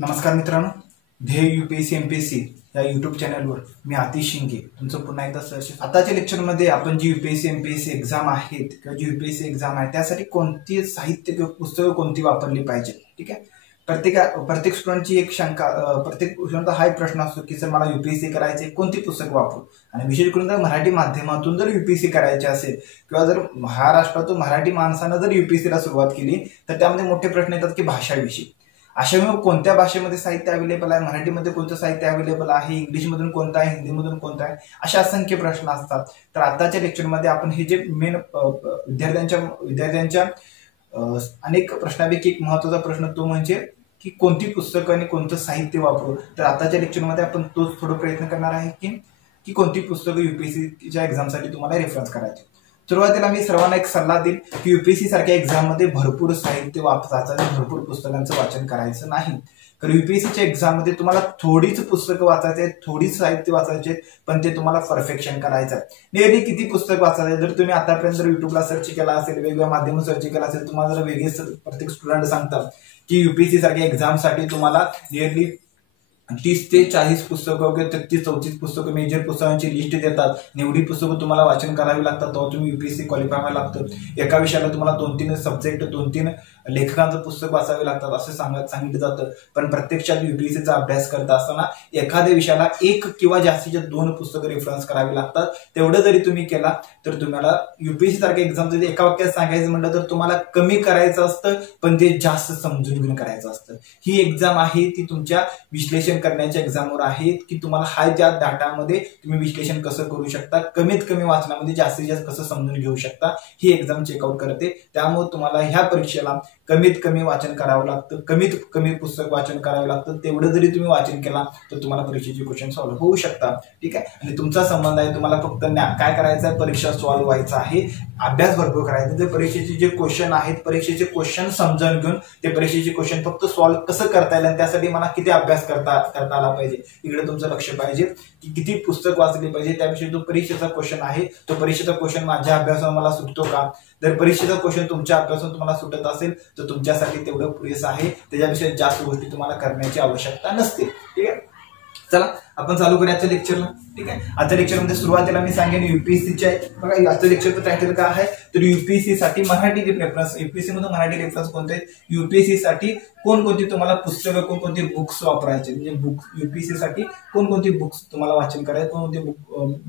नमस्कार मित्रांनो, ध्येय यूपीएससी एमपीएससी या यूट्यूब चॅनलवर मी आतिश शिंगे तुमचं पुन्हा एकदा सहर्ष. आताच्या लेक्चरमध्ये आपण जी यूपीएससी एमपीएससी एक्झाम आहेत किंवा जी यूपीएससी एक्झाम आहे त्यासाठी कोणती साहित्य किंवा पुस्तकं कोणती वापरली पाहिजे. ठीक आहे, प्रत्येक स्टुडंटची एक शंका, प्रत्येक स्टुडंटचा हा एक प्रश्न असतो की सर मला यूपीएससी करायचे कोणती पुस्तक वापरू. आणि विशेष करून जर मराठी माध्यमातून जर यूपीएससी करायची असेल किंवा जर महाराष्ट्रातून मराठी माणसानं जर यूपीएससीला सुरुवात केली तर त्यामध्ये मोठे प्रश्न येतात की भाषाविषयी. अशा कोणत्या भाषेमध्ये साहित्य अवेलेबल आहे, मराठीमध्ये कोणतं साहित्य अवेलेबल आहे, इंग्लिशमधून कोणतं आहे, हिंदीमधून कोणतं आहे, अशा असंख्य प्रश्न असतात. तर आताच्या लेक्चरमध्ये आपण हे जे मेन विद्यार्थ्यांच्या अनेक प्रश्नापैकी एक महत्त्वाचा प्रश्न तो म्हणजे की कोणती पुस्तकं आणि कोणतं साहित्य वापरू. तर आताच्या लेक्चरमध्ये आपण तोच थोडं प्रयत्न करणार आहे की कोणती पुस्तकं यूपीएससीच्या एक्झामसाठी तुम्हाला रेफरन्स करायचे. सुरुवातीला मी सर्वांना एक सल्ला देईन की यूपीएससी सारख्या एक्झाममध्ये भरपूर साहित्य वाचायचं आणि भरपूर पुस्तकांचं वाचन करायचं नाही. तर यूपीएससीच्या एक्झाममध्ये तुम्हाला थोडीच पुस्तकं वाचायचे आहेत, थोडीच साहित्य वाचायचे, पण ते तुम्हाला परफेक्शन करायचं आहे. नियरली किती पुस्तक वाचायचं. जर तुम्ही आतापर्यंत जर युट्यूबला सर्च केला असेल, वेगवेगळ्या माध्यम सर्च केला असेल, तुम्हाला जर वेगळे प्रत्येक स्टुडंट सांगतात की यूपीएससी सारख्या एक्झामसाठी तुम्हाला नियरली 30 ते 40 पुस्तकं किंवा 33-34 पुस्तकं मेजर पुस्तकांची लिस्ट देतात. एवढी पुस्तकं तुम्हाला वाचन करावी लागतात तेव्हा तुम्ही यूपीएससी क्वालिफाय व्हायला लागतं. एका विषयाला तुम्हाला 2-3 सब्जेक्ट 2-3 लेखकांचं पुस्तक वाचावे लागतात असं सांगितलं जातं. पण प्रत्यक्षात यूपीएससीचा अभ्यास करत असताना एखाद्या विषयाला 1 किंवा जास्तीत 2 पुस्तकं रेफरन्स करावी लागतात. तेवढं जरी तुम्ही केला तर तुम्हाला यूपीएससी सारख्या एक्झाम जरी एका वाक्यात सांगायचं म्हटलं तर तुम्हाला कमी करायचं असतं पण ते जास्त समजून घेऊन करायचं असतं. ही एक्झाम आहे ती तुमच्या विश्लेषण करण्याच्या एक्झामवर आहे की तुम्हाला हा ज्या डाटामध्ये तुम्ही विश्लेषण कसं करू शकता, कमीत कमी वाचनामध्ये जास्तीत जास्त कसं समजून घेऊ शकता, ही एक्झाम चेकआउट करते. त्यामुळे तुम्हाला ह्या परीक्षेला कमीत कमी वाचन करावं लागतं, कमीत कमी पुस्तक वाचन करावं लागतं. तेवढं जरी तुम्ही वाचन केला तर तुम्हाला परीक्षेचे क्वेश्चन सॉल्व्ह होऊ शकतात. ठीक आहे, आणि तुमचा संबंध आहे तुम्हाला फक्त काय करायचं आहे, परीक्षा सॉल्व्ह व्हायचं आहे, अभ्यास भरपूर करायचा. ते परीक्षेचे जे क्वेश्चन आहेत, परीक्षेचे क्वेश्चन समजावून घेऊन ते परीक्षेचे क्वेश्चन फक्त सॉल्व्ह कसं करता येईल आणि त्यासाठी मला किती अभ्यास करता आला पाहिजे इकडे तुमचं लक्ष पाहिजे की किती पुस्तक वाचले पाहिजे. त्यापेक्षा जो परीक्षेचा क्वेश्चन आहे तो परीक्षेचा क्वेश्चन माझ्या अभ्यासावर मला सुटतो का. जर परीक्षेचा क्वेश्चन तुमच्या अभ्यासातून तुम्हाला सुटत असेल तर तुमच्यासाठी तेवढं पुरेसं आहे, त्याच्यापेक्षा जास्त गोष्टी तुम्हाला करण्याची आवश्यकता नसते. ठीक आहे, चला आपण चालू करूया आजच्या लेक्चरला. ठीक आहे, आजच्या लेक्चरमध्ये सुरुवातीला मी सांगेन यूपीएससीच्या बघा आजच्या लेक्चरचं टायटल काय आहे तर यूपीएससी साठी मराठी रेफरन्स. यूपीएससी मधून मराठी रेफरन्स कोणते आहेत, यूपीएससी साठी कोणकोणती तुम्हाला पुस्तकं कोणकोणती बुक्स वापरायचे, म्हणजे यूपीएससी साठी कोणकोणती बुक्स तुम्हाला वाचन करायचे, कोणकोणती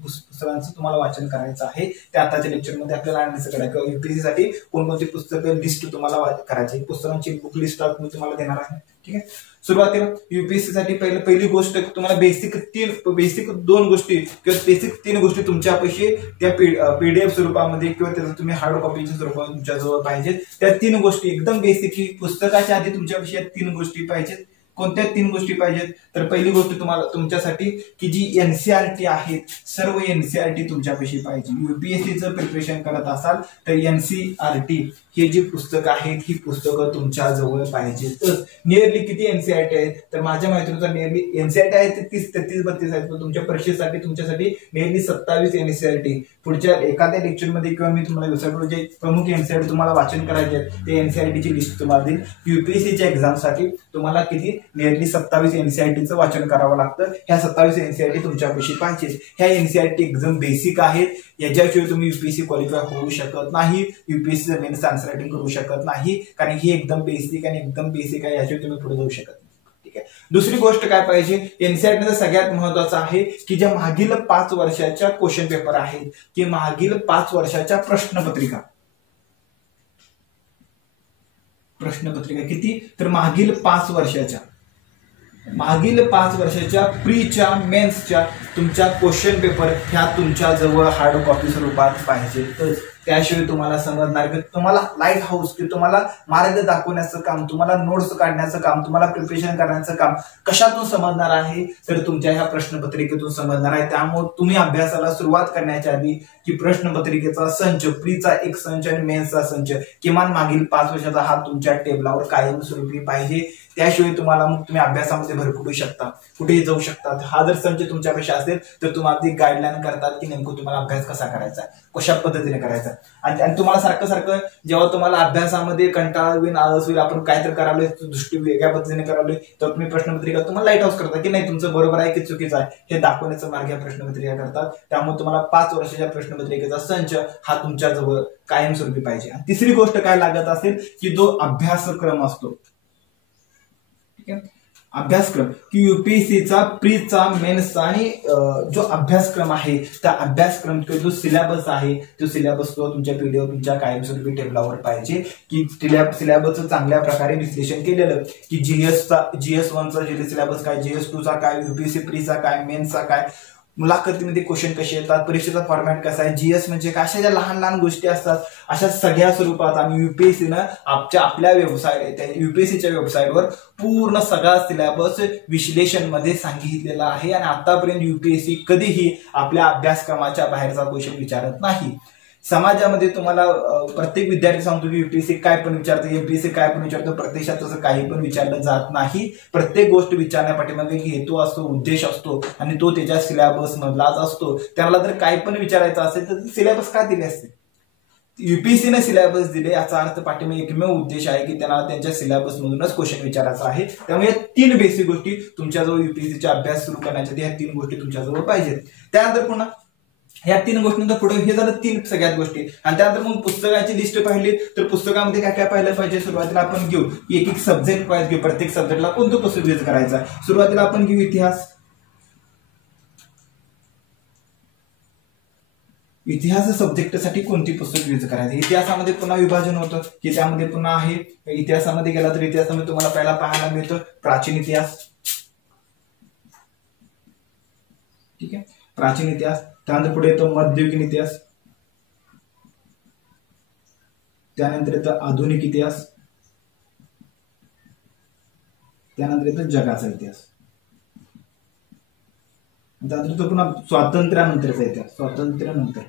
पुस्तकांचं तुम्हाला वाचन करायचं आहे ते आताच्या लेक्चरमध्ये आपल्याला अनालिसिस करायचं. किंवा यूपीएससी साठी कोणकोणती पुस्तकं लिस्ट तुम्हाला करायची, पुस्तकांची बुक लिस्ट मी तुम्हाला देणार आहे. ठीक आहे, सुरुवातीला यूपीएससी साठी पहिली गोष्ट तुम्हाला बेसिक 2 गोष्टी किंवा बेसिक 3 गोष्टी तुमच्यापाशी त्या पीडीएफ स्वरूपामध्ये किंवा त्याचं तुम्ही हार्ड कॉपीच्या स्वरूपात तुमच्याजवळ पाहिजेत. त्या 3 गोष्टी एकदम बेसिक की पुस्तकाच्या आधी तुमच्यापाशी या 3 गोष्टी पाहिजेत. कोणत्या 3 गोष्टी पाहिजेत तर पहिली गोष्ट तुम्हाला तुमच्यासाठी की जी एनसीईआरटी आहे, सर्व एनसीईआरटी तुमच्यापाशी पाहिजे. यूपीएससीचं प्रिपरेशन करत असाल तर एनसीईआरटी हे जी पुस्तकं आहेत ही पुस्तकं तुमच्या जवळ पाहिजेत. नियरली किती एनसीईआरटी आहेत तर माझ्या माहितीनुसार नियरली एनसीईआरटी आहेत 33-32 आहेत. पण तुमच्या परीक्षेसाठी तुमच्यासाठी नियरली 27 एनसीईआरटी पुढच्या एखाद्या लेक्चरमध्ये किंवा मी तुम्हाला वेबसाईटवर जे प्रमुख एनसीईआरटी तुम्हाला वाचन करायचे आहेत ते एनसीईआरटीची लिस्ट तुम्हाला देईल. यूपीएससीच्या एक्झामसाठी तुम्हाला किती नियरली 27 एनसीईआरटीचं वाचन करावं लागतं. ह्या 27 एनसीईआरटी तुमच्यापाशी पाहिजे. ह्या एनसीईआरटी एकदम बेसिक आहेत, याच्याशिवाय तुम्ही यूपीएससी क्वालिफाय होऊ शकत नाही, यूपीएससी मेन्स आन्सर रायटिंग करू शकत नाही, कारण ही एकदम बेसिक आहे, याशिवाय तुम्ही पुढे जाऊ शकत नाही. ठीक आहे, दुसरी गोष्ट काय पाहिजे एनसीईआरटीचं सगळ्यात महत्वाचं आहे की ज्या मागील 5 वर्षाच्या क्वेश्चन पेपर आहेत की मागील 5 वर्षाच्या प्रश्नपत्रिका किती तर मागील 5 वर्षाच्या प्रीच्या मेन्सच्या तुमच्या क्वेश्चन पेपर ह्या तुमच्या जवळ हार्ड कॉपी स्वरूपात पाहिजे. तर त्याशिवाय तुम्हाला समजणार की तुम्हाला लाईट हाऊस की तुम्हाला मार्ग दाखवण्याचं काम, तुम्हाला नोट्स काढण्याचं काम, तुम्हाला प्रिपरेशन करण्याचं काम कशातून समजणार आहे तर तुमच्या ह्या प्रश्नपत्रिकेतून समजणार आहे. त्यामुळे तुम्ही अभ्यासाला सुरुवात करण्याच्या आधी की प्रश्नपत्रिकेचा संच, प्रीचा एक संच आणि मेन्सचा संच किमान मागील 5 वर्षाचा हा तुमच्या टेबलावर कायमस्वरूपी पाहिजे. त्याशिवाय तुम्हाला मग तुम्ही अभ्यासामध्ये भर पडू शकता, कुठेही जाऊ शकता. हा जर संच तुमच्यापेक्षा असेल तर तुम्हाला ती गाईडलाईन करतात की नेमकं तुम्हाला अभ्यास कसा करायचा, कशा पद्धतीने करायचा. आणि तुम्हाला सारखं सारखं जेव्हा तुम्हाला अभ्यासामध्ये कंटाळा होईल, आळस होईल, आपण काय तर करालोय, दृष्टी वेगळ्या पद्धतीने करालोय, तर तुम्ही प्रश्नपत्रिका तुम्हाला लाईट हाऊस करता की नाही तुमचं बरोबर आहे की चुकीचं आहे हे दाखवण्याचा मार्ग या प्रश्नपत्रिका करतात. त्यामुळे तुम्हाला 5 वर्षाच्या प्रश्नपत्रिकेचा संच हा तुमच्याजवळ कायमस्वरूपी पाहिजे. आणि तिसरी गोष्ट काय लागत असेल की जो अभ्यासक्रम असतो, ठीक आहे, अभ्यासक्रम की युपीएससीचा प्रीचा, मेन्सचा आणि जो अभ्यासक्रम आहे त्या अभ्यासक्रम किंवा जो सिलेबस आहे तो सिलेबस तो तुमच्या पीडीएफ तुमच्या कायमस्वरूपी टेबलावर पाहिजे की सिलेबसचं चांगल्या प्रकारे विश्लेषण केलेलं की GS1चा सिलेबस काय, GS2चा काय, युपीएससी प्रीचा काय, मेन्सचा काय, मुलाखतीमध्ये क्वेश्चन कसे येतात, परीक्षेचा फॉर्मॅट कसा आहे, जीएस म्हणजे काय, अशा ज्या लहान लहान गोष्टी असतात अशा सगळ्या स्वरूपात आणि युपीएससीनं आपल्या युपीएससीच्या वेबसाईटवर पूर्ण सगळा सिलेबस विश्लेषण मध्ये सांगितलेला आहे. आणि आतापर्यंत युपीएससी कधीही आपल्या अभ्यासक्रमाच्या बाहेरचा क्वेश्चन विचारत नाही. समाजामध्ये तुम्हाला प्रत्येक विद्यार्थी सांगतो की युपीएससी काय पण विचारतो, एमपीएससी काय पण विचारतो, प्रत्यक्षात तसं काही पण विचारलं जात नाही. प्रत्येक गोष्ट विचारण्यापाठीमागे हेतू असतो, उद्देश असतो आणि तो त्याच्या सिलेबस मधलाच असतो. त्याला जर काही पण विचारायचं असेल तर सिलेबस का दिले असते, युपीएससीने सिलेबस दिले याचा अर्थ पाठीमागे एकमेव उद्देश आहे की त्यांना त्यांच्या सिलेबस मधूनच क्वेश्चन विचारायचा आहे. त्यामुळे 3 बेसिक गोष्टी तुमच्याजवळ युपीएससीचा अभ्यास सुरू करण्याच्या ह्या 3 गोष्टी तुमच्याजवळ पाहिजेत. त्यानंतर पुन्हा या 3 गोष्टींनंतर पुढे हे झालं 3 सगळ्यात गोष्टी. आणि त्यानंतर मग पुस्तकांची लिस्ट पाहिली तर पुस्तकामध्ये काय काय पाहिलं पाहिजे. सुरुवातीला आपण घेऊ एक एक सब्जेक्ट वाईज घेऊ, प्रत्येक सब्जेक्टला कोणतं पुस्तक यूज करायचं. सुरुवातीला आपण घेऊ इतिहास सब्जेक्टसाठी कोणती पुस्तक यूज करायचं. इतिहासामध्ये पुन्हा विभाजन होतं की त्यामध्ये पुन्हा आहे, इतिहासामध्ये गेला तर इतिहासामध्ये तुम्हाला पहिला पाहायला मिळतं प्राचीन इतिहास, ठीक आहे, प्राचीन इतिहास. त्यानंतर पुढे येतो मध्ययुगीन इतिहास, त्यानंतर येतो आधुनिक इतिहास, त्यानंतर येतो जगाचा इतिहास, त्यानंतर तो पुन्हा स्वातंत्र्यानंतरचा इतिहास, स्वातंत्र्यानंतर,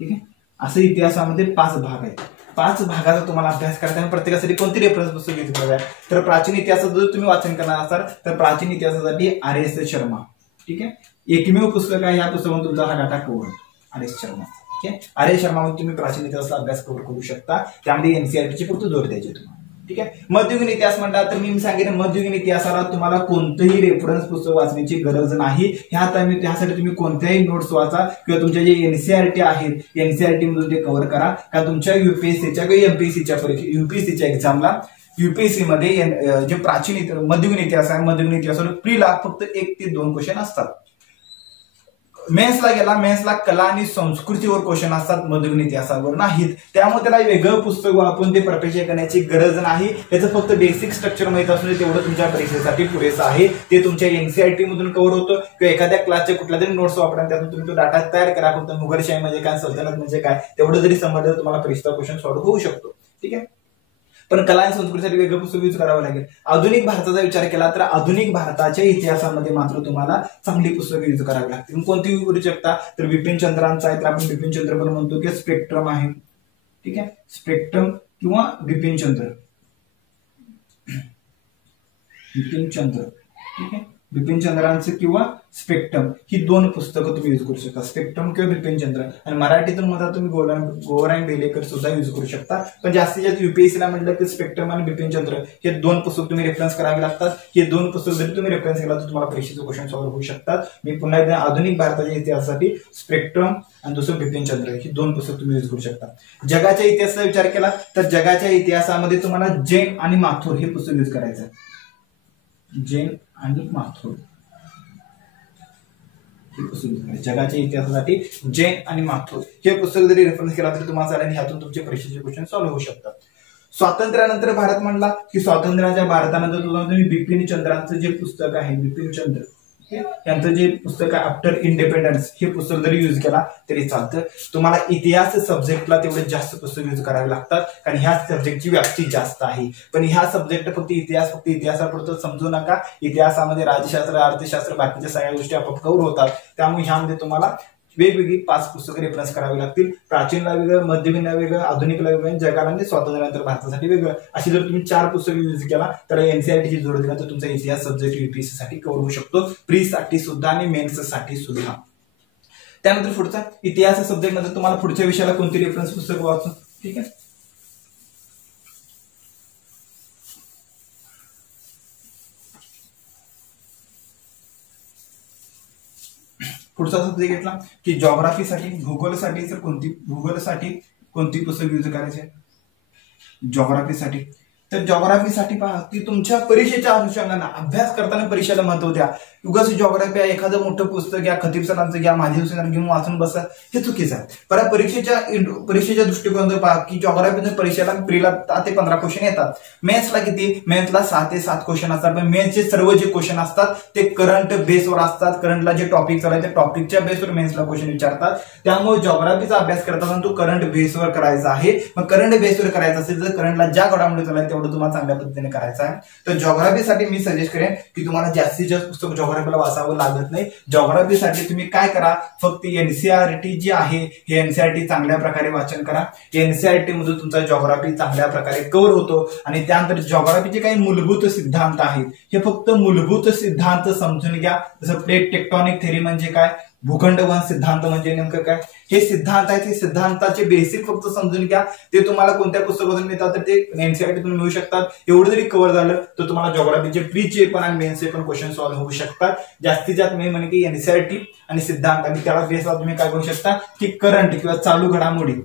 ठीक आहे. असं इतिहासामध्ये 5 भाग आहेत. 5 भागाचा तुम्हाला अभ्यास करायचा आहे. प्रत्येकासाठी कोणती रेफरन्स पुस्तक यूज करायचं. तर प्राचीन इतिहासाचं जर तुम्ही वाचन करणार असाल तर प्राचीन इतिहासासाठी RS शर्मा, ठीक आहे, एकमेव पुस्तक आहे. या पुस्तकातून तुमचा हा डाटा कव्हर होतो, RS शर्मा, ठीक आहे. RS शर्मामध्ये तुम्ही प्राचीन इतिहासाचा अभ्यास कव्हर करू शकता. त्यामध्ये एनसीईआरटीची फक्त जोड द्यायची तुम्हाला, ठीक आहे. मध्ययुगीन इतिहास म्हणला तर मी सांगितलं मध्ययुगीन इतिहासाला तुम्हाला कोणतंही रेफरन्स पुस्तक वाचण्याची गरज नाही. ह्यासाठी तुम्ही कोणत्याही नोट्स वाचा किंवा तुमच्या जे एनसीईआरटी आहेत एनसीईआरटी मधून ते कव्हर करा. कारण तुमच्या युपीएससीच्या किंवा एमपीएससीच्या परीक्षा युपीएससीच्या एक्झामला युपीएससी मध्ये जे प्राचीन मध्ययुगीन इतिहास आहे, मध्ययुगीन इतिहासावर प्रीला फक्त 1 ते 2 क्वेश्चन असतात. मेन्सला गेला, मेन्सला कला आणि संस्कृतीवर क्वेश्चन असतात, मध्ययुगीन इतिहासावर नाहीत. त्यामुळे त्याला वेगळं पुस्तक वापरून ते प्रपरीक्षा करण्याची गरज नाही. त्याचं फक्त बेसिक स्ट्रक्चर माहित असून तेवढं तुमच्या परीक्षेसाठी पुरेसं आहे. ते तुमच्या एनसीईआरटी मधून कव्हर होतं किंवा एखाद्या क्लासच्या कुठल्या तरी नोट्स वापरा, त्यातून तुम्ही तो डाटा तयार करा. फक्त मुघलशाही म्हणजे काय, सल्तनत म्हणजे काय तेवढं जरी समजलं तुम्हाला परीक्षा क्वेश्चन सॉल्व्ह होऊ शकतो, ठीक आहे. पण कला आणि संस्कृतीसाठी वेगळं पुस्तक यूज करावं लागेल. आधुनिक भारताचा विचार केला तर आधुनिक भारताच्या इतिहासामध्ये मात्र तुम्हाला चांगली पुस्तकं यूज करावी लागतील. कोणती करू शकता तर बिपिन चंद्रांचा आहे, तर आपण बिपिन चंद्र पण म्हणतो की स्पेक्ट्रम आहे, ठीक आहे, स्पेक्ट्रम किंवा बिपिन चंद्र, ठीक आहे, बिपिन चंद्रांचं किंवा स्पेक्ट्रम ही 2 पुस्तकं तुम्ही यूज करू शकता, स्पेक्ट्रम किंवा बिपिन चंद्र. आणि मराठीतून म्हणता तुम्ही गोवराम बेलेकर सुद्धा यूज करू शकता. पण जास्तीत जास्त युपीएससीला म्हटलं की स्पेक्ट्रम आणि बिपिन चंद्र हे 2 पुस्तक तुम्ही रेफरन्स करावे लागतात. हे 2 पुस्तक जरी तुम्ही रेफरन्स केला तर तुम्हाला परीक्षेचे क्वेश्चन सॉल्व्ह होऊ शकतात. मी पुन्हा एकदा आधुनिक भारताच्या इतिहासासाठी स्पेक्ट्रम आणि दुसरं बिपिन चंद्र ही 2 पुस्तक तुम्ही यूज करू शकता. जगाच्या इतिहासाचा विचार केला तर जगाच्या इतिहासामध्ये तुम्हाला जैन आणि माथुर हे पुस्तक यूज करायचं आहे. जैन आणि माथुर हे पुस्तक जगाच्या इतिहासासाठी जैन आणि माथुर हे पुस्तक जरी रेफरन्स केला तरी तुम्हाला चालेल. ह्यातून तुमचे परीक्षेचे क्वेश्चन सॉल्व्ह होऊ शकतात. स्वातंत्र्यानंतर भारत म्हणला की स्वातंत्र्याच्या भारतानंतर तुम्ही बिपिन चंद्रांचं जे पुस्तक आहे, बिपिन चंद्र यांचं जे पुस्तक आहे आफ्टर इंडिपेंडन्स हे पुस्तक जरी यूज केला तरी चालतं. तुम्हाला इतिहास सब्जेक्टला तेवढे जास्त पुस्तक यूज करावे लागतात कारण ह्या सब्जेक्टची व्याप्ती जास्त आहे. पण ह्या सब्जेक्ट फक्त इतिहासापुरतं समजू नका. इतिहासामध्ये राज्यशास्त्र, अर्थशास्त्र, बाकीच्या सगळ्या गोष्टी आपोआप कव्हर होतात. त्यामुळे ह्यामध्ये तुम्हाला वेगवेगळी 5 पुस्तकं रेफरन्स करावी लागतील. प्राचीनला वेगळं, मध्ययुगीनला वेगळं, आधुनिकला वेगळं, जगाला आणि स्वातंत्र्यानंतर भारतासाठी वेगळं, अशी जर तुम्ही 4 पुस्तकं यूज केला तर एनसीईआरटीची जोड दिला तर तुमचा इतिहास सब्जेक्ट युपीएससी साठी कव्हर होऊ शकतो, प्री साठी सुद्धा आणि मेन्स साठी सुद्धा. त्यानंतर पुढचा इतिहास सब्जेक्ट मध्ये तुम्हाला पुढच्या विषयाला कोणती रेफरन्स पुस्तक वाचून, ठीक आहे. पुढचा सब्जेक्ट घेतला की जॉग्राफीसाठी, भूगोलसाठी जर भूगोलसाठी कोणती पुस्तक यूज करायचे. जॉग्राफीसाठी तर जॉग्राफीसाठी पहा की तुमच्या परीक्षेच्या अनुषंगाने अभ्यास करताना परीक्षेला महत्व द्या. उगाच जॉग्राफी एखादं मोठं पुस्तक घ्या, खतीब सरांचं घ्या, माझी सरांचं घेऊन वाचून बसा, हे चुकीचं आहे. परत परीक्षेच्या दृष्टिकोनातून पहा की जॉग्राफीतून परीक्षेला प्रीला 10 ते 15 क्वेश्चन येतात. मेन्सला किती, मेन्सला 6 ते 7 क्वेश्चन असतात. पण मेन्सचे सर्व जे क्वेश्चन असतात ते करंट बेसवर असतात. करंटला जे टॉपिक चालू आहे त्या टॉपिकच्या बेसवर मेन्सला क्वेश्चन विचारतात. त्यामुळे जॉग्राफीचा अभ्यास करताना तो करंट बेसवर करायचा आहे. मग करंट बेसवर करायचा असेल तर करंटला ज्या घडामोडी चालू आहेत तेवढं तुम्हाला चांगल्या पद्धतीने करायचं आहे. तर जॉग्राफीसाठी मी सजेस्ट करेन की तुम्हाला जास्तीत जास्त पुस्तक जॉग्राफीला वाचावं लागत नाही. जॉग्राफीसाठी तुम्ही काय करा, फक्त एनसीईआरटी जी आहे हे एनसीईआरटी चांगल्या प्रकारे वाचन करा. एनसीईआरटी मधून तुमचा जॉग्राफी चांगल्या प्रकारे कव्हर होतो. आणि त्यानंतर जॉग्राफीचे काही मूलभूत सिद्धांत आहेत हे फक्त मूलभूत सिद्धांत समजून घ्या. जसं प्लेट टेक्टॉनिक थेरी म्हणजे काय, भूखंडवहन सिद्धांत म्हणजे नेमकं काय, हे सिद्धांत आहेत. हे सिद्धांताचे बेसिक फक्त समजून घ्या. ते तुम्हाला कोणत्या पुस्तकातून मिळतात तर ते एनसीईआरटीतून मिळू शकतात. एवढं जरी कव्हर झालं तर तुम्हाला जॉग्राफीचे प्रीचे पण आणि मेन्सचे पण क्वेश्चन सॉल्व्ह होऊ शकतात. जास्तीत जास्त मी म्हणे की एनसीईआरटी आणि सिद्धांत आणि त्याला बेसला तुम्ही काय करू शकता की करंट किंवा चालू घडामोडी,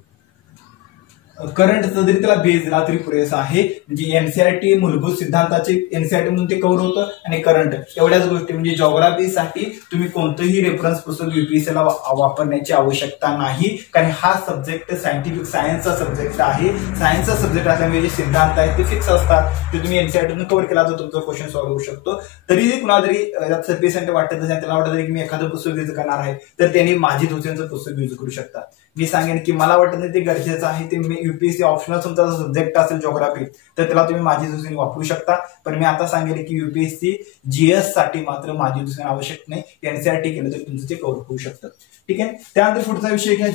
करंटचा जरी त्याला बेस दिला तरी पुरेसा आहे. म्हणजे एनसीईआरटी मूलभूत सिद्धांताचे एनसीईआरटी म्हणून ते कव्हर होतं आणि करंट एवढ्याच गोष्टी. म्हणजे जॉग्राफीसाठी तुम्ही कोणतंही रेफरन्स पुस्तक युपीएससीला वापरण्याची आवश्यकता नाही, कारण हा सब्जेक्ट सायंटिफिक सायन्सचा सब्जेक्ट आहे. सायन्सचा सब्जेक्ट असल्यामुळे जे सिद्धांत आहेत ते फिक्स असतात. ते तुम्ही एनसीईआरटीतून कव्हर केला तर तुमचा क्वेश्चन सॉल्व्ह होऊ शकतो. तरीही कुणाला जरी पेशंट वाटत असेल, त्याला वाटत की मी एखादं पुस्तक यूज करणार आहे तर त्यांनी माजिद हुसेनचं पुस्तक यूज करू शकतात. मी सांगेन की मला वाटत नाही ते गरजेचं आहे. ते युपीएससी ऑप्शनल तुमचा सब्जेक्ट असेल जॉग्राफी तर त्याला तुम्ही माजिद हुसेन वापरू शकता. पण मी आता सांगेन की युपीएससी जीएस साठी मात्र माजिद हुसेन आवश्यक नाही. एनसीईआरटी केलं तर तुमचं ते कव्हर होऊ शकतं. ठीक आहे. त्यानंतर पुढचा विषय घ्या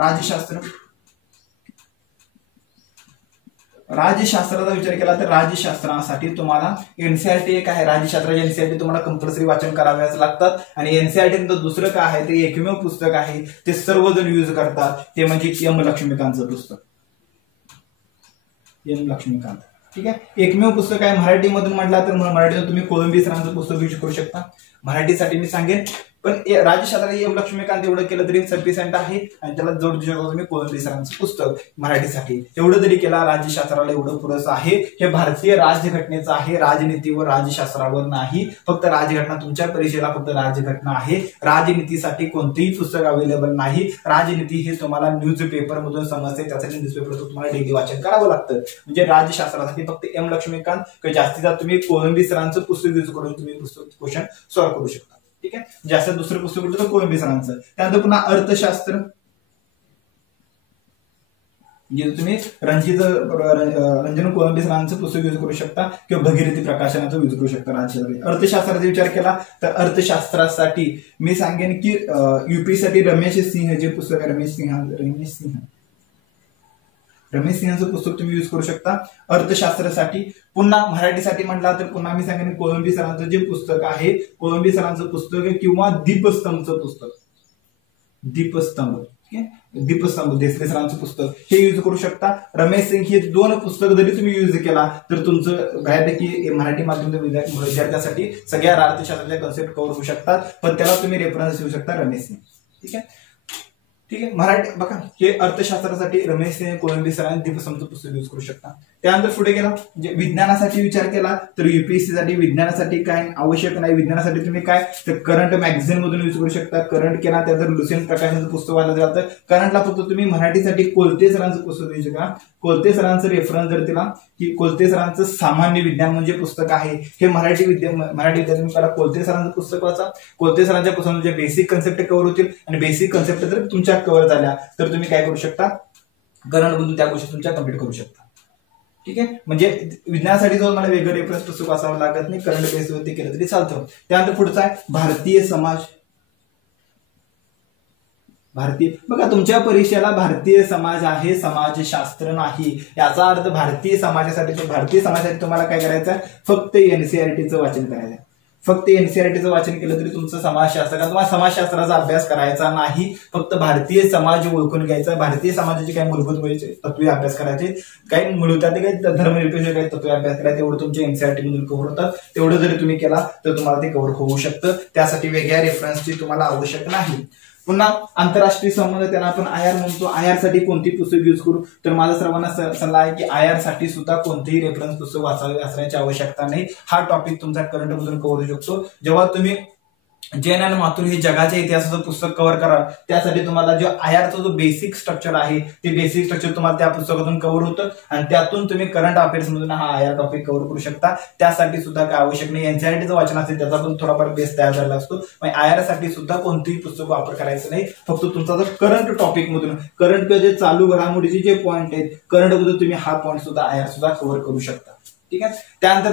राज्यशास्त्र. राज्यशास्त्राचा विचार केला तर राज्यशास्त्रासाठी तुम्हाला एनसीईआरटी एक आहे. राज्यशास्त्राची एनसीईआरटी तुम्हाला कंपल्सरी वाचन कराव्याच लागतात. आणि एनसीईआरटी नंतर दुसरं काय आहे ते एकमेव पुस्तक आहे ते सर्वजण यूज करतात, ते म्हणजे एम लक्ष्मीकांतचं पुस्तक. एम लक्ष्मीकांत, ठीक आहे. एकमेव पुस्तक आहे. मराठीमधून म्हटला तर मराठीतून तुम्ही कोलंबी सरांचं पुस्तक यूज करू शकता. मराठीसाठी मी सांगेन. पण राज्यशास्त्राला एम लक्ष्मीकांत एवढं केलं तरी सफिशियंट आहे. आणि त्याला जोडू शकतो तुम्ही कोलंबी सरांचं पुस्तक मराठीसाठी. एवढं जरी केला राज्यशास्त्राला एवढं पुरेसं आहे. हे भारतीय राज्यघटनेचं आहे, राजनीतीवर राज्यशास्त्रावर नाही. फक्त राजघटना तुमच्या परीक्षेला फक्त राजघटना आहे. राजनीतीसाठी कोणतेही पुस्तक अवेलेबल नाही. राजनीती हे तुम्हाला न्यूजपेपर मधून समजते, त्यासाठी न्यूजपेपर तुम्हाला डेली वाचन करावं लागतं. म्हणजे राज्यशास्त्रासाठी फक्त एम लक्ष्मीकांत किंवा जास्तीत जास्त तुम्ही कोलंबी सरांचं पुस्तक यूज करून तुम्ही क्वेश्चन सॉल्व्ह करू शकता. ठीक आहे. जास्त दुसरं पुस्तक होतं कोलंबी सरांचं. त्यानंतर पुन्हा अर्थशास्त्र, म्हणजे तुम्ही रंजन कोलंबी सरांचं पुस्तक यूज करू शकता किंवा भगीरथी प्रकाशनाचं यूज करू शकता. राज्यशास्त्र अर्थशास्त्राचा विचार केला तर अर्थशास्त्रासाठी मी सांगेन की युपीसाठी रमेश सिंह जे पुस्तक आहे, रमेश सिंहाचं पुस्तक तुम्ही यूज करू शकता अर्थशास्त्रासाठी. पुन्हा मराठीसाठी म्हटला तर पुन्हा मी सांगेन कोलंबी सरांचं जे पुस्तक आहे, कोलंबी सरांचं पुस्तक किंवा दीपस्तंभचं पुस्तक, दीपस्तंभ, दीपस्तंभ देसले सरांचं पुस्तक हे यूज करू शकता. रमेश सिंग हे 2 पुस्तक जरी तुम्ही यूज केला तर तुमचं बऱ्यापैकी मराठी माध्यम विद्यार्थ्यांसाठी सगळ्या अर्थशास्त्राच्या कन्सेप्ट कव्हर होऊ शकतात. पण त्याला तुम्ही रेफरन्स देऊ शकता रमेश सिंग. ठीक आहे. ठीक आहे. मराठी बघा हे अर्थशास्त्रासाठी रमेश सिंह कोलंबी सरांनी दीपस्तंभचं पुस्तक यूज करू शकता. त्यानंतर पुढे गेला म्हणजे विज्ञानासाठी विचार केला तर युपीएससी साठी विज्ञानासाठी काय आवश्यक नाही. विज्ञानासाठी तुम्ही काय तर करंट मॅगझिन मधून यूज करू शकता. करंट केला त्यानंतर लुसेंट प्रकाशनचं पुस्तक वाचलं जातं. करंटला फक्त तुम्ही मराठीसाठी कोलते सरांचं पुस्तक यूज करा. कोलते सरांचं रेफरन्स जर दिला की कोलते सरांचं सामान्य विज्ञान म्हणजे पुस्तक आहे हे मराठी विद्यार्थ्यांनी करा. कोलते सरांचं पुस्तक वाचा. कोलते सरांच्या पुस्तकामध्ये बेसिक कन्सेप्ट कव्हर होतील आणि बेसिक कन्सेप्ट जर तुमच्या कव्हर झाल्या तर तुम्ही काय करू शकता करंट मधून त्या गोष्टी तुमच्या कम्प्लीट करू शकता. ठीक आहे. म्हणजे विज्ञानासाठी जो मला वेगळं रेफरन्स पुस्तक वाचावं लागत नाही, करंट बेसवरती केलं तरी चालतं. त्यानंतर पुढचा आहे भारतीय समाज. भारतीय, बघा तुमच्या परीक्षेला भारतीय समाज आहे, समाजशास्त्र नाही, याचा अर्थ भारतीय समाजासाठी तुम्हाला काय करायचं आहे, फक्त एनसीईआरटीचं वाचन करायचं आहे. फक्त एनसीईआरटीचं वाचन केलं तरी तुमचं समाजशास्त्र, कारण तुम्हाला समाजशास्त्राचा अभ्यास करायचा नाही, फक्त भारतीय समाज ओळखून घ्यायचा, भारतीय समाजाची काही मूलभूत तत्वे अभ्यास करायचे, काही मूलभूत काही धर्मनिरपेक्ष काही तत्वे अभ्यास करायचे, तेवढं तुमच्या एनसीईआरटी मधून कव्हर होतात. तेवढं जरी तुम्ही केला तर तुम्हाला ते कव्हर होऊ शकतं. त्यासाठी वेगळ्या रेफरन्सची तुम्हाला आवश्यक नाही. पुन्हा आंतरराष्ट्रीय संबंध, त्यांना आपण आयआर म्हणतो. आयआर साठी कोणती पुस्तक यूज करू, तर माझा सर्वांना सल्ला आहे की आयआर साठी सुद्धा कोणतेही रेफरन्स पुस्तक वाचण्याची आवश्यकता नाही. हा टॉपिक तुमचा करंट मधून कव्हर होऊ शकतो. जेव्हा तुम्ही जैन आणि माथुर हे जगाच्या इतिहासाचं पुस्तक कव्हर करा, त्यासाठी तुम्हाला जो आयआरचा जो बेसिक स्ट्रक्चर आहे ते बेसिक स्ट्रक्चर तुम्हाला त्या पुस्तकातून कव्हर होतं आणि त्यातून तुम्ही करंट अफेअर्स मधून हा आयआर टॉपिक कव्हर करू शकता. त्यासाठी सुद्धा काय आवश्यक नाही, एनसीईआरटीचं वाचन असेल त्याचा पण थोडाफार बेस तयार झाला असतो. आयआर साठी सुद्धा कोणतेही पुस्तक वापर करायचं नाही, फक्त तुमचा जर करंट टॉपिक मधून करंट जे चालू घडामोडीचे जे पॉईंट आहेत करंट मधून तुम्ही हा पॉईंट सुद्धा आयआर सुद्धा कव्हर करू शकता. ठीक आहे. त्यानंतर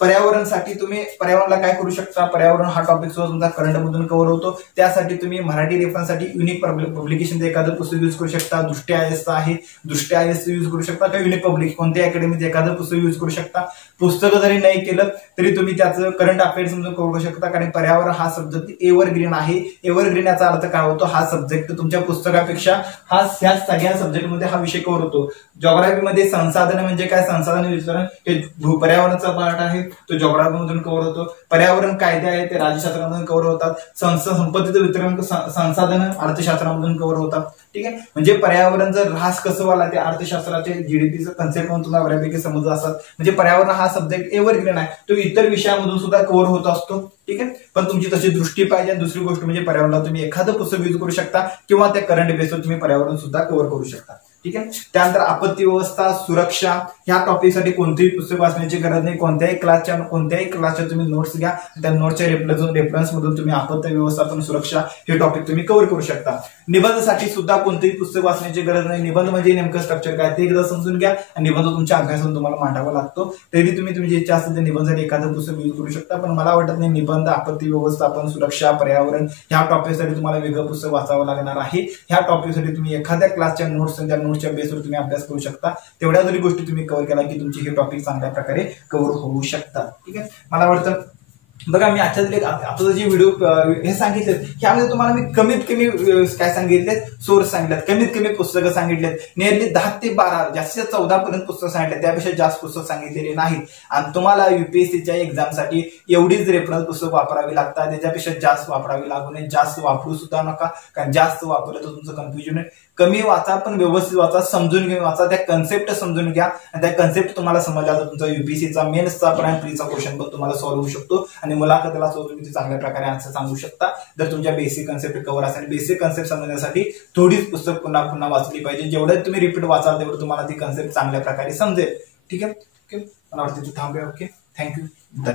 पर्यावरणसाठी तुम्ही पर्यावरणाला काय करू शकता, पर्यावरण हा टॉपिक सुद्धा तुमचा करंट मधून कव्हर होतो. त्यासाठी तुम्ही मराठी रेफरन्ससाठी युनिक पब्लिकेशनचं एखादं पुस्तक यूज करू शकता. दृष्टी आयएसचं आहे, दृष्टी आयएसचं यूज करू शकता, किंवा युनिक पब्लिक कोणत्या अकॅडमीचं एखादं पुस्तक यूज करू शकता. पुस्तकं जरी नाही केलं तरी तुम्ही त्याचं करंट अफेअर्स मधून करू शकता, कारण पर्यावरण हा सब्जेक्ट एव्हरग्रीन आहे. एव्हरग्रीन याचा अर्थ काय होतो, हा सब्जेक्ट तुमच्या पुस्तकापेक्षा ह्या सगळ्या सब्जेक्टमध्ये हा विषय कव्हर होतो. ज्योग्राफीमध्ये संसाधन म्हणजे काय, संसाधन वितरण हे पर्यावरणाचा पार्ट आहे, तो ज्योग्राफी मधून कव्हर होतो. पर्यावरण कायदे आहे ते राज्यशास्त्रामधून कव्हर होतात. संपत्तीचं वितरण संसाधन अर्थशास्त्रामधून कव्हर होतात. ठीक आहे. म्हणजे पर्यावरण जर ऱ्हास कसं व्हायला ते अर्थशास्त्राचे जीडीपीचं कन्सेप्ट म्हणून तुम्हाला बऱ्यापैकी समजत असतात. म्हणजे पर्यावरण हा सब्जेक्ट एव्हरग्रीन आहे, तो इतर विषयामधून सुद्धा कव्हर होत असतो. ठीक आहे. पण तुमची तशी दृष्टी पाहिजे. दुसरी गोष्ट म्हणजे पर्यावरणाला तुम्ही एखादं पुस्तक यूज करू शकता, किंवा त्या करंट बेसवर तुम्ही पर्यावरण सुद्धा कव्हर करू शकता. ठीक आहे. त्यानंतर आपत्ती व्यवस्था, सुरक्षा, ह्या टॉपिकसाठी कोणतेही पुस्तक वाचण्याची गरज नाही. कोणत्याही क्लासच्या तुम्ही नोट्स घ्या, त्या नोट्सच्या रेफरन्स मधून तुम्ही आपत्ती व्यवस्थापन, सुरक्षा हे टॉपिक तुम्ही कव्हर करू शकता. निबंधासाठी सुद्धा कोणतेही पुस्तक वाचण्याची गरज नाही. निबंध म्हणजे नेमकं स्ट्रक्चर काय ते एकदा समजून घ्या, आणि निबंध तुमच्या अभ्यासातून तुम्हाला मांडावा लागतो. तरी तुम्ही तुमची इच्छा असेल तर निबंधासाठी एखादं पुस्तक यूज करू शकता. पण मला वाटत नाही निबंध, आपत्ती व्यवस्थापन, सुरक्षा, पर्यावरण ह्या टॉपिकसाठी तुम्हाला वेगळं पुस्तक वाचावं लागणार आहे. ह्या टॉपिकसाठी तुम्ही एखाद्या क्लासच्या नोट्सच्या बेसवर तुम्ही अभ्यास करू शकता. तेवढ्या जरी गोष्टी तुम्ही कव्हर केला की तुमची हे टॉपिक चांगल्या प्रकारे कव्हर होऊ शकतात. ठीक आहे. मला वाटतं बघा मी आता जे व्हिडिओ हे सांगितले ह्यामध्ये तुम्हाला मी कमीत कमी काय सांगितले, सोर्स सांगितलेत, कमीत कमी पुस्तकं सांगितलेत. नियरली 10 ते 12 जास्तीत 14 पर्यंत पुस्तकं सांगितले, त्यापेक्षा जास्त पुस्तक सांगितलेली नाहीत. आणि तुम्हाला युपीएससीच्या एक्झामसाठी एवढीच रेफरन्स पुस्तक वापरावी लागतात, त्याच्यापेक्षा जास्त वापरावी लागू नये. जास्त वापरू सुद्धा नका, कारण जास्त वापरलं तर तुमचं कन्फ्युजन आहे. कमी वाचा पण व्यवस्थित वाचा, समजून घेऊन वाचा, त्या कन्सेप्ट समजून घ्या. आणि त्या कन्सेप्ट तुम्हाला समजला तर तुमचा युपीएससीचा मेन्सचा पण प्रीचा क्वेश्चन पण तुम्हाला सॉल्व्ह होऊ शकतो, आणि मुलाखतीला तुम्ही चांगल्या प्रकारे आन्सर सांगू शकता. जर तुमच्या बेसिक कन्सेप्ट कव्हर असेल. बेसिक कन्सेप्ट समजण्यासाठी थोडीच पुस्तक पुन्हा वाचली पाहिजे. जेवढं तुम्ही रिपीट वाचाल तेवढं तुम्हाला ती कन्सेप्ट चांगल्या प्रकारे समजेल. ठीक आहे. मला वाटतं थांबूया. Okay, thank you.